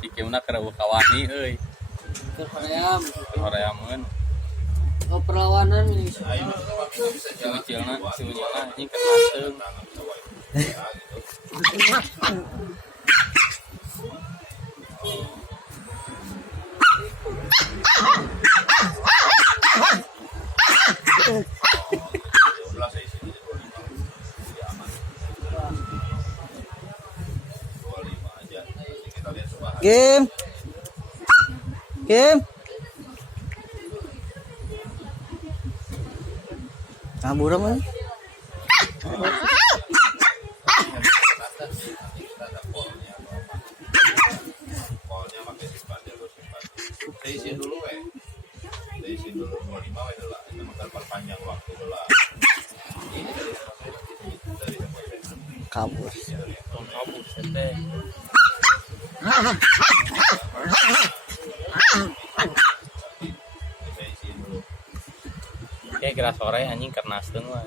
Sikimna kerabu kawani euy. Horeameun. Oh, perlawanan ini. Siucilna ini kenaseung. Game. Kabur mah. Diisi dulu diisi dulu 25 dulu lah, itu bakal perpanjang waktu dulu lah. Ini dari Kabur. Kabur teh. Kayak kira sore anjing kernas tuh mah.